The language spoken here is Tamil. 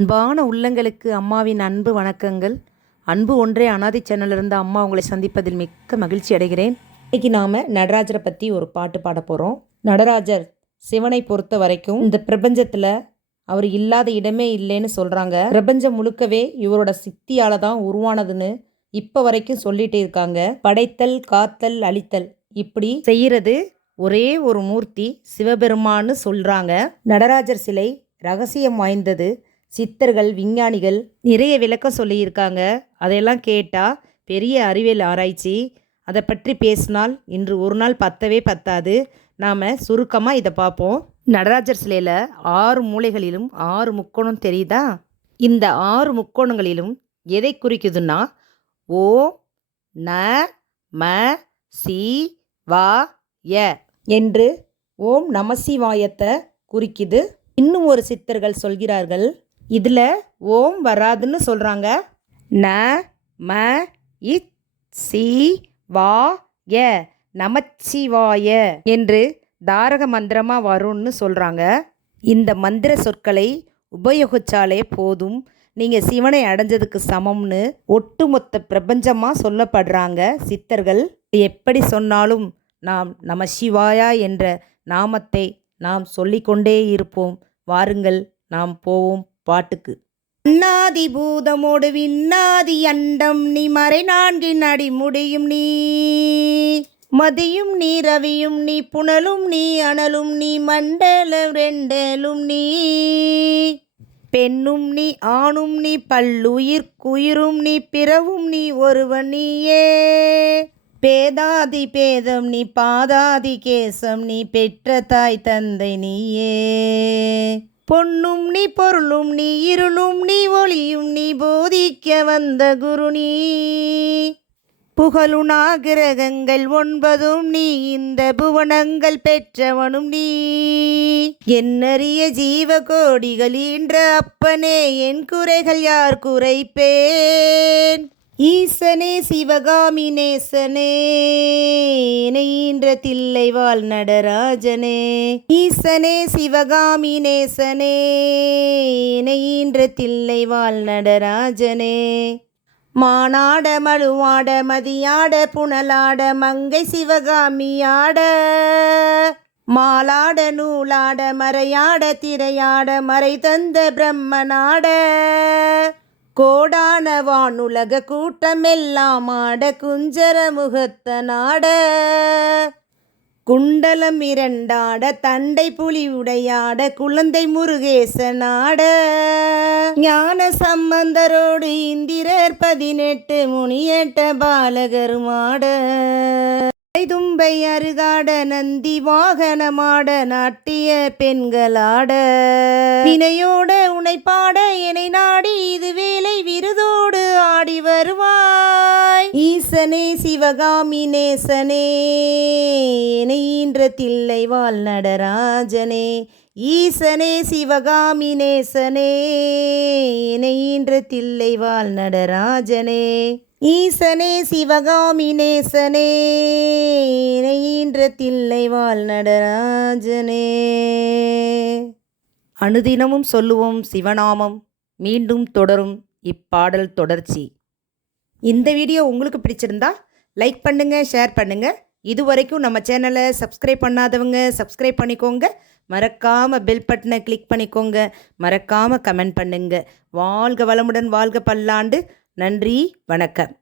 அன்பான உள்ளங்களுக்கு அம்மாவின் அன்பு வணக்கங்கள். அன்பு ஒன்றே அனாதை சேனலிருந்து அம்மா உங்களை சந்திப்பதில் மிக்க மகிழ்ச்சி அடைகிறேன். இன்னைக்கு நாம் நடராஜரை பற்றி ஒரு பாட்டு பாட போகிறோம். நடராஜர் சிவனை பொறுத்த வரைக்கும் இந்த பிரபஞ்சத்தில் அவர் இல்லாத இடமே இல்லைன்னு சொல்கிறாங்க. பிரபஞ்சம் முழுக்கவே இவரோட சித்தியால் தான் உருவானதுன்னு இப்போ வரைக்கும் சொல்லிட்டு இருக்காங்க. படைத்தல், காத்தல், அழித்தல் இப்படி செய்கிறது ஒரே ஒரு மூர்த்தி சிவபெருமான்னு சொல்கிறாங்க. நடராஜர் சிலை ரகசியம் வாய்ந்தது. சித்தர்கள், விஞ்ஞானிகள் நிறைய விளக்கம் சொல்லியிருக்காங்க. அதையெல்லாம் கேட்டால் பெரிய அறிவியல் ஆராய்ச்சி. அதை பற்றி பேசினால் இன்று ஒரு நாள் பத்தவே பத்தாது. நாம் சுருக்கமாக இதை பார்ப்போம். நடராஜர் சிலையில் 6 மூலைகளிலும் 6 முக்கோணம் தெரியுதா? இந்த 6 முக்கோணங்களிலும் எதை குறிக்குதுன்னா ஓம் ந ம சி வா ய என்று ஓம் நமசிவாயத்தை குறிக்குது. இன்னும் ஒரு சித்தர்கள் சொல்கிறார்கள், இதில் ஓம் வராதுன்னு சொல்கிறாங்க. ந ம இத் சி வா ய நமச்சிவாய என்று தாரக மந்திரமாக வரும்னு சொல்கிறாங்க. இந்த மந்திர சொற்களை உபயோகிச்சாலே போதும், நீங்கள் சிவனை அடைஞ்சதுக்கு சமம்னு ஒட்டுமொத்த பிரபஞ்சமாக சொல்லப்படுறாங்க சித்தர்கள். எப்படி சொன்னாலும் நாம் நம சிவாயா என்ற நாமத்தை நாம் சொல்லிக்கொண்டே இருப்போம். வாருங்கள், நாம் போவோம் பாட்டுக்கு. அண்ணாதி பூதமோடு விண்ணாதி அண்டம் நீ, மறை 4 அடி முடியும் நீ, மதியும் நீ, ரவியும் நீ, புனலும் நீ, அனலும் நீ, மண்டலம் 2 நீ, பெண்ணும் நீ, ஆணும் நீ, பல்லுயிர்க்குயிரும் நீ, பிறவும் நீ, ஒருவன் நீயே, பேதாதி பேதம் நீ, பாதாதி கேசம் நீ, பெற்ற தாய் தந்தை நீயே, பொன்னும் நீ, பொருளும் நீ, இருளும் நீ, ஒளியும் நீ, போதிக்க வந்த குரு நீ, புகழுனா கிரகங்கள் 9 நீ, இந்த புவனங்கள் பெற்றவனும் நீ, என்னறிய ஜீவ கோடிகள் ஈன்ற அப்பனே, என் குறைகள் யார் குறைப்பேன், ஈசனே சிவகாமி நேசனே, ஈன்ற தில்லைவாழ் நடராஜனே, ஈசனே சிவகாமி நேசனே, ஈன்ற தில்லைவாழ் நடராஜனே, மானாட மழுவாட மதியாட புனலாட மங்கை சிவகாமியாட, மாலாட நூலாட மறையாட திரையாட மறை தந்த பிரம்மனாட, கோடான வானுலக கூட்டமெல்லாம் ஆட குஞ்சர முகத்தனாட, குண்டலம் 2 ஆட தண்டை புலி உடையாட குழந்தை முருகேசனாட, ஞான சம்பந்தரோடு இந்திரர் 18 முனியட்ட பாலகருமாட, தும்பை அருகாட நந்தி வாகனமாட நாட்டிய பெண்களாட, வினையோட உனைப்பாட என்னை நாடி இது வேலை விருதோடு ஆடி வருவாய், ஈசனே சிவகாமி நேசனே, ஈன்ற தில்லைவாழ் நடராஜனே, ஈசனே சிவகாமி நேசனே, ஈன்ற தில்லைவாழ் நடராஜனே, ஈசனே சிவகாமி நேசனே, ஈன்ற தில்லைவாழ் நடராஜனே. அனுதினமும் சொல்லுவோம் சிவநாமம், மீண்டும் தொடரும் இப்பாடல் தொடர்ச்சி. இந்த வீடியோ உங்களுக்கு பிடிச்சிருந்தா லைக் பண்ணுங்கள், ஷேர் பண்ணுங்கள். இதுவரைக்கும் நம்ம சேனலை சப்ஸ்கிரைப் பண்ணாதவங்க சப்ஸ்கிரைப் பண்ணிக்கோங்க. மறக்காமல் பெல் பட்டனை கிளிக் பண்ணிக்கோங்க. மறக்காமல் கமெண்ட் பண்ணுங்க. வாழ்க வளமுடன், வாழ்க பல்லாண்டு. நன்றி, வணக்கம்.